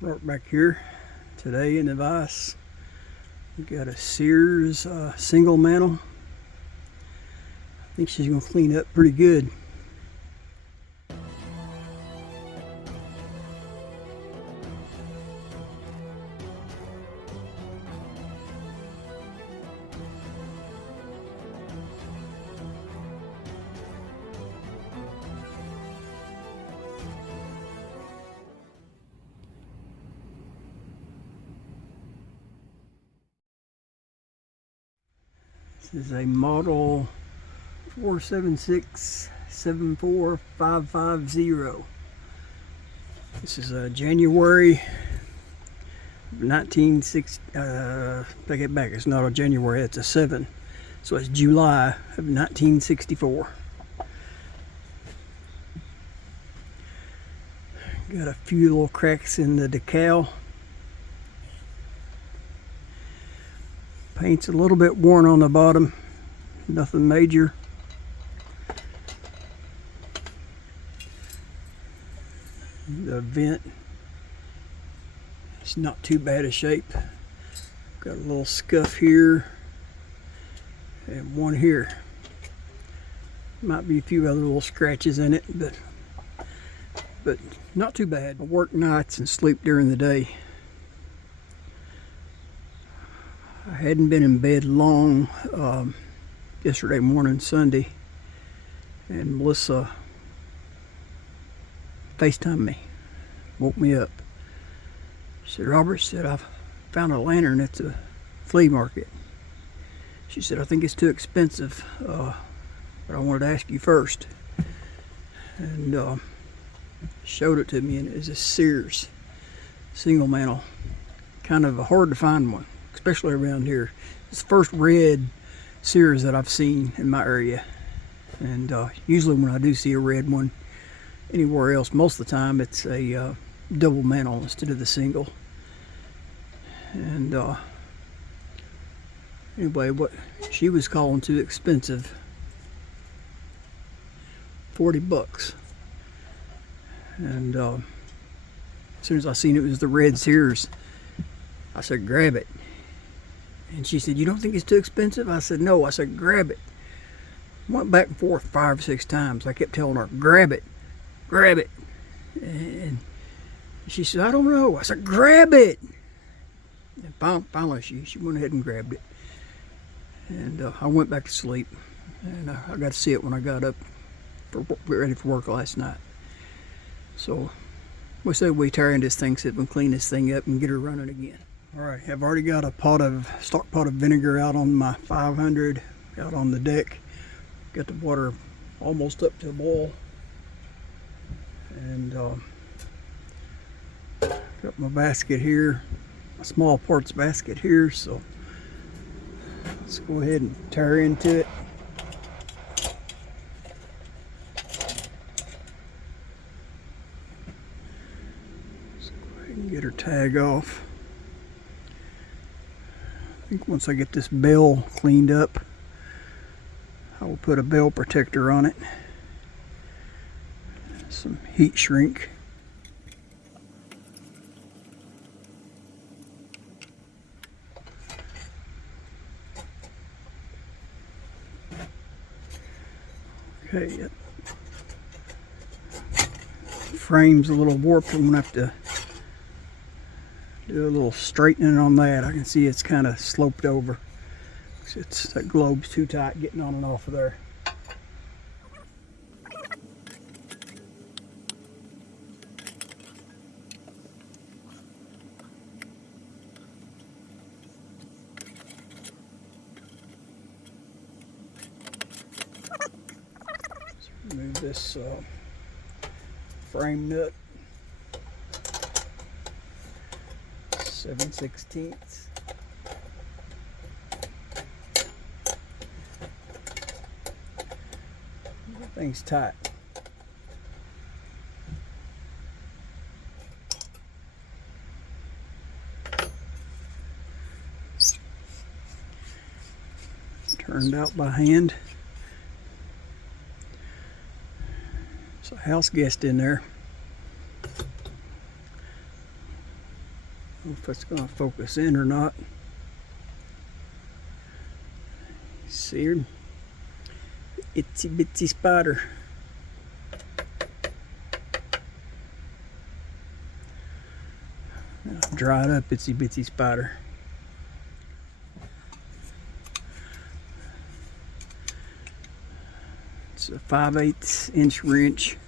Brought back here today in the vise. We got a Sears single mantle. I think she's gonna clean up pretty good. This is a model 476-74550. This is a January 1960. Take it back. It's not a January. It's a 7. So it's July of 1964. Got a few little cracks in the decal. Paint's a little bit worn on the bottom, nothing major. The vent is not too bad a shape. Got a little scuff here and one here. Might be a few other little scratches in it, but not too bad. I work nights and sleep during the day. I hadn't been in bed long yesterday morning, Sunday, and Melissa FaceTimed me, woke me up. She said, "Robert," she said, "I've found a lantern at the flea market." She said, "I think it's too expensive, but I wanted to ask you first." And showed it to me, and it was a Sears single mantle. Kind of hard to find one, especially around here. It's the first red Sears that I've seen in my area, and usually when I do see a red one anywhere else, most of the time it's a double mantle instead of the single. And anyway, what she was calling too expensive, 40 bucks. And as soon as I seen it was the red Sears, I said, "Grab it." And she said, "You don't think it's too expensive?" I said, "No." I said, "Grab it." Went back and forth 5 or 6 times. I kept telling her, "Grab it, grab it." And she said, "I don't know." I said, "Grab it." And finally she went ahead and grabbed it. And I went back to sleep. And I got to see it when I got up ready for work last night. So we said we tear in this thing, sit and clean this thing up and get her running again. All right, I've already got a stock pot of vinegar out on my 500, out on the deck. Got the water almost up to a boil. And got my basket here, a small parts basket here. So let's go ahead and tear into it. Get her tag off. I think once I get this bell cleaned up, I will put a bell protector on it, some heat shrink. Okay, frame's a little warped. I'm gonna have to do a little straightening on that. I can see it's kind of sloped over. That globe's too tight getting on and off of there. Let's remove this frame nut. 7/16. Thing's tight. Turned out by hand. There's a house guest in there. don't know if it's going to focus in or not. Seared. Itsy bitsy spider. Dried up itsy bitsy spider. It's a 5/8 inch wrench.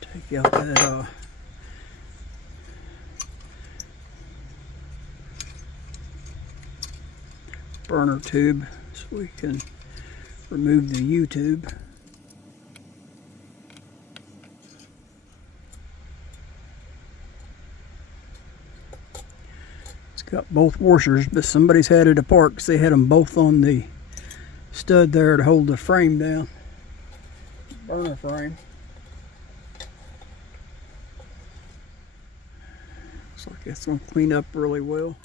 Take out that burner tube so we can remove the U-tube. It's got both washers, but somebody's had it apart because they had them both on the stud there to hold the frame down. Burner frame. Looks like it's going to clean up really well.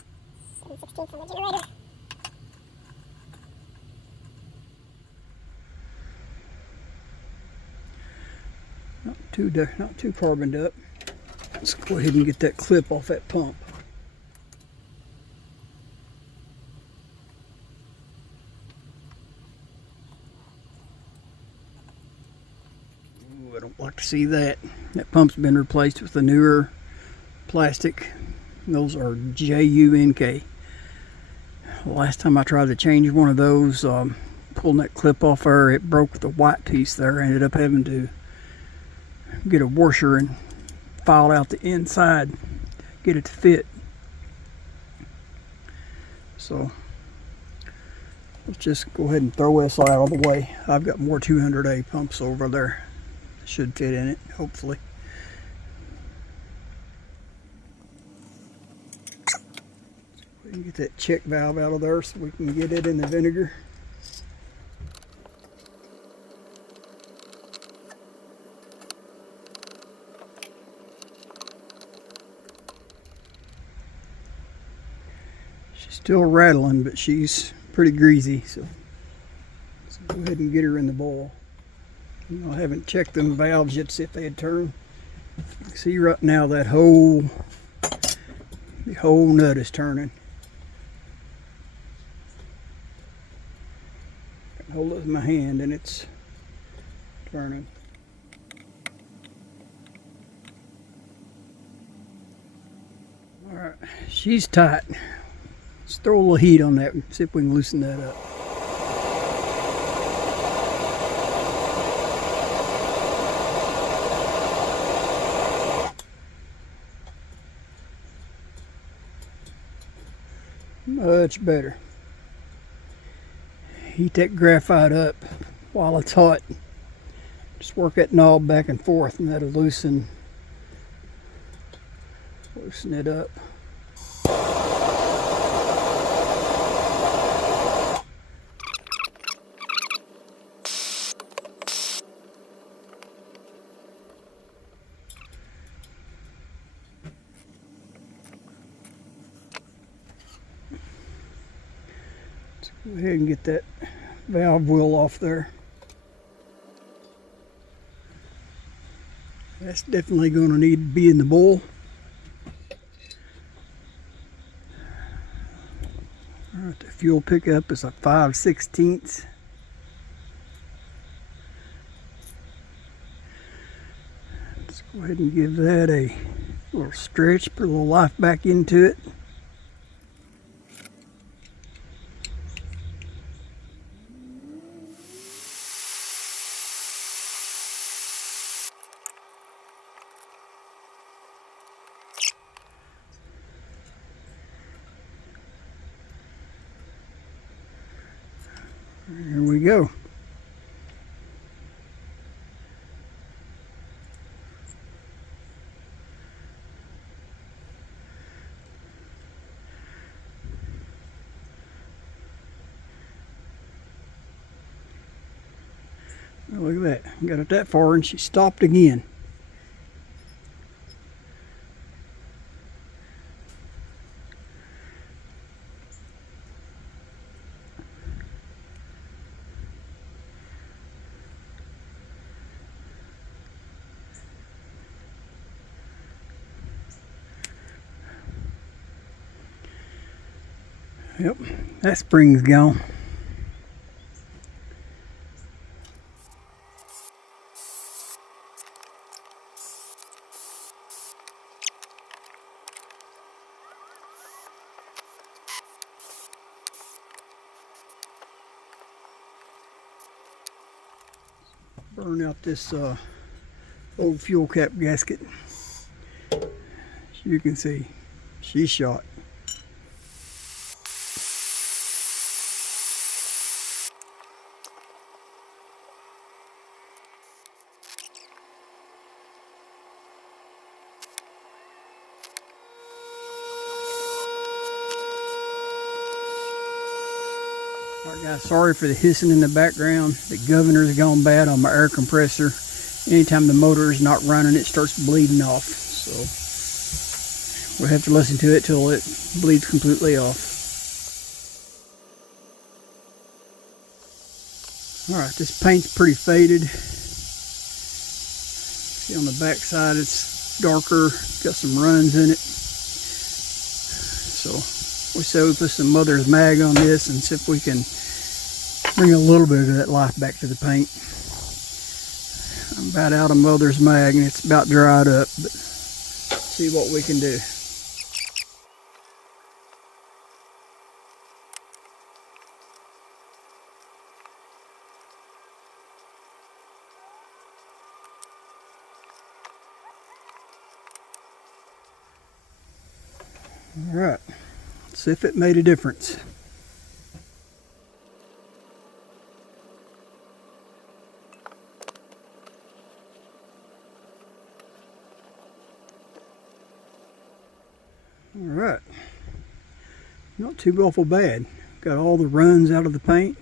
7/16 on the generator. Not too carboned up. Let's go ahead and get that clip off that pump. Ooh, I don't like to see that. That pump's been replaced with a newer plastic. Those are JUNK. Last time I tried to change one of those, pulling that clip off there, it broke the white piece there. I ended up having to get a washer and file out the inside, get it to fit. So let's just go ahead and throw this out of the way. I've got more 200A pumps over there. Should fit in it, hopefully. We can get that check valve out of there so we can get it in the vinegar. Still rattling, but she's pretty greasy, so let's go ahead and get her in the bowl. I haven't checked them valves yet to see if they had turned. See right now that the whole nut is turning. I can hold it with my hand and it's turning. All right, she's tight. Let's throw a little heat on that and see if we can loosen that up. Much better. Heat that graphite up while it's hot. Just work that knob back and forth and that'll loosen it up. Go ahead and get that valve wheel off there. That's definitely going to need to be in the bowl. Alright, the fuel pickup is a 5/16. Let's go ahead and give that a little stretch, put a little life back into it. Here we go. Oh, look at that. Got it that far and she stopped again. Yep, that spring's gone. Burn out this old fuel cap gasket. As you can see, she's shot. Alright guys, sorry for the hissing in the background. The governor's gone bad on my air compressor. Anytime the motor is not running, it starts bleeding off. So we'll have to listen to it till it bleeds completely off. Alright, this paint's pretty faded. See on the back side it's darker, got some runs in it. So we said we put some Mother's Mag on this and see if we can bring a little bit of that life back to the paint. I'm about out of Mother's Mag and it's about dried up, but see what we can do. All right, let's see if it made a difference. All right, not too awful bad. Got all the runs out of the paint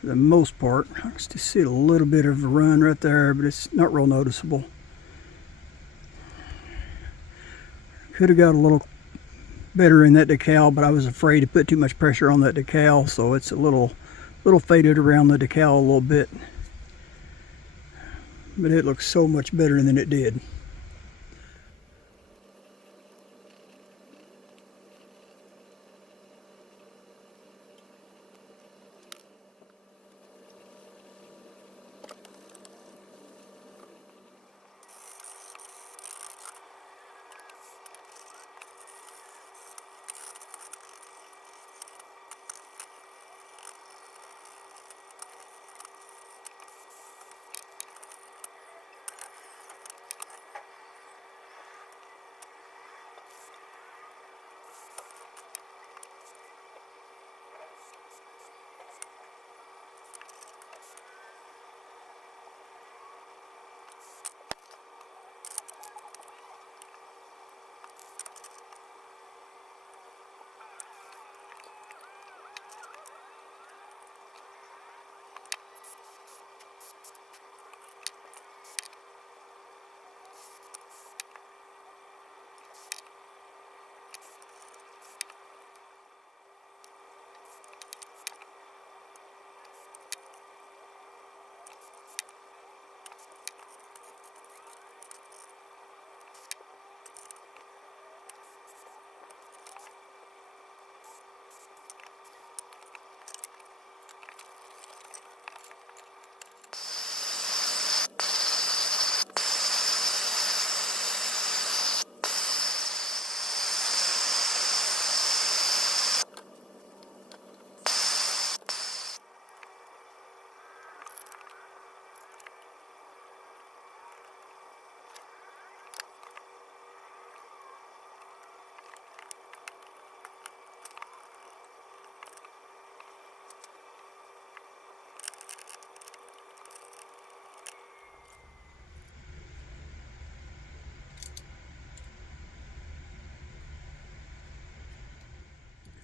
for the most part. I can still see a little bit of a run right there, but it's not real noticeable. Could have got a little better in that decal, but I was afraid to put too much pressure on that decal, so it's a little faded around the decal a little bit. But it looks so much better than it did.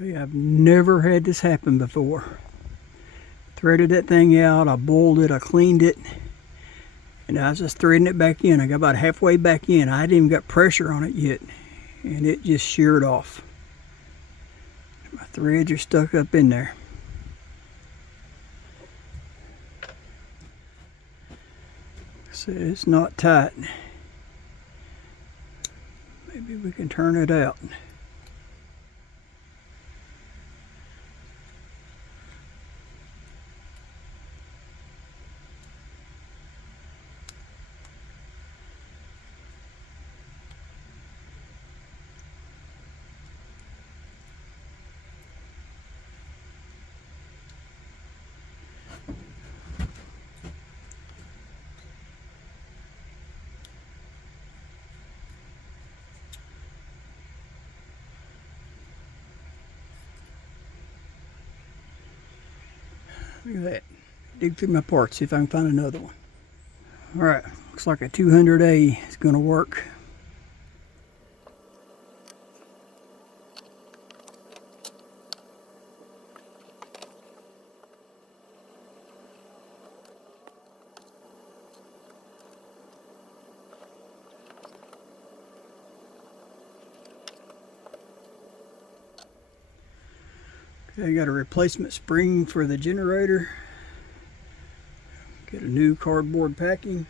I've never had this happen before. Threaded that thing out, I boiled it, I cleaned it, and I was just threading it back in. I got about halfway back in. I hadn't even got pressure on it yet, and it just sheared off. My threads are stuck up in there. So it's not tight. Maybe we can turn it out. Look at that. Dig through my parts, see if I can find another one. Alright, looks like a 200A is going to work. Okay, I got a replacement spring for the generator. Get a new cardboard packing.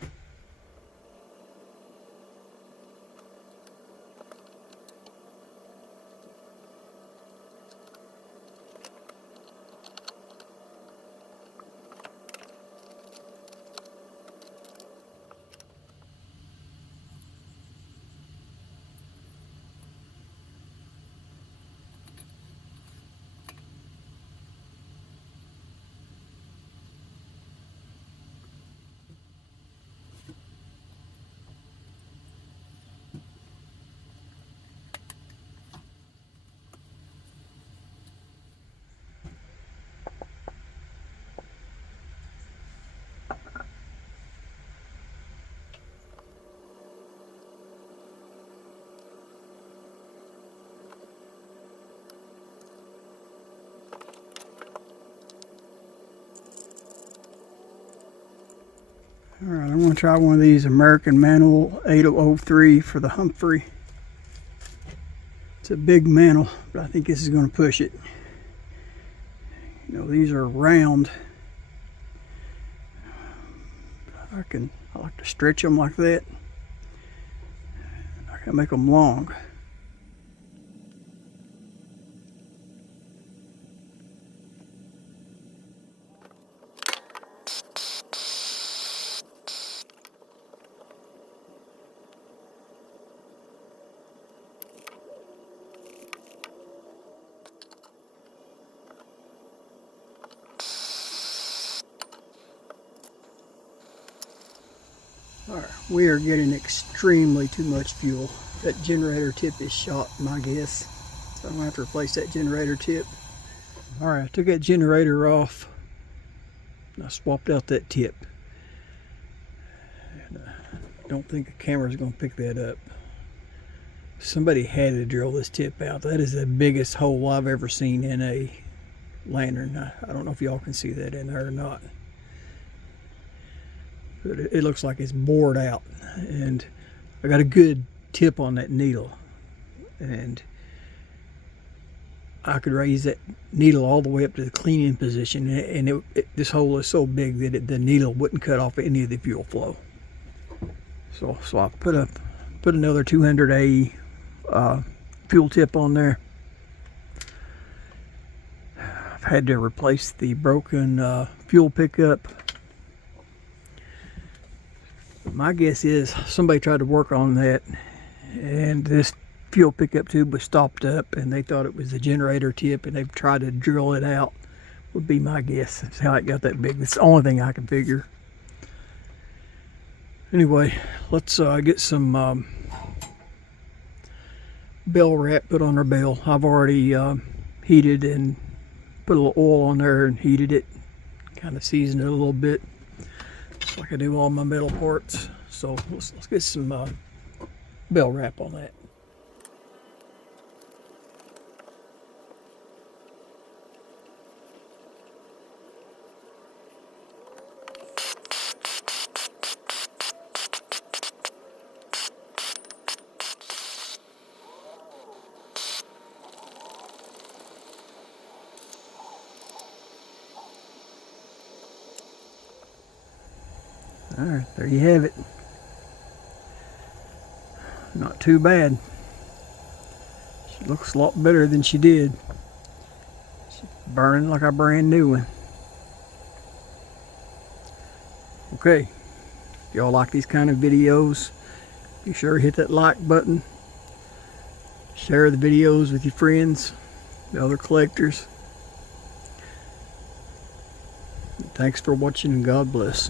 Alright, I'm going to try one of these American mantle 8003 for the Humphrey. It's a big mantle, but I think this is going to push it. You know, these are round. I like to stretch them like that. I can make them long. Alright, we are getting extremely too much fuel. That generator tip is shot, my guess. So I'm going to have to replace that generator tip. Alright, I took that generator off. And I swapped out that tip. And I don't think the camera's going to pick that up. Somebody had to drill this tip out. That is the biggest hole I've ever seen in a lantern. I don't know if y'all can see that in there or not. But it looks like it's bored out, and I got a good tip on that needle, and I could raise that needle all the way up to the cleaning position, and this hole is so big that the needle wouldn't cut off any of the fuel flow. So I put another 200A fuel tip on there. I've had to replace the broken fuel pickup. My guess is somebody tried to work on that, and this fuel pickup tube was stopped up, and they thought it was the generator tip, and they've tried to drill it out. Would be my guess. That's how it got that big. That's the only thing I can figure. Anyway, let's get some bell wrap put on our bell. I've already heated and put a little oil on there and heated it, kind of seasoned it a little bit, just like I do all my metal parts. So let's get some bell wrap on that. Alright, there you have it. Not too bad. She looks a lot better than she did. She's burning like a brand new one. Okay, if y'all like these kind of videos, be sure to hit that like button. Share the videos with your friends, the other collectors. Thanks for watching, and God bless.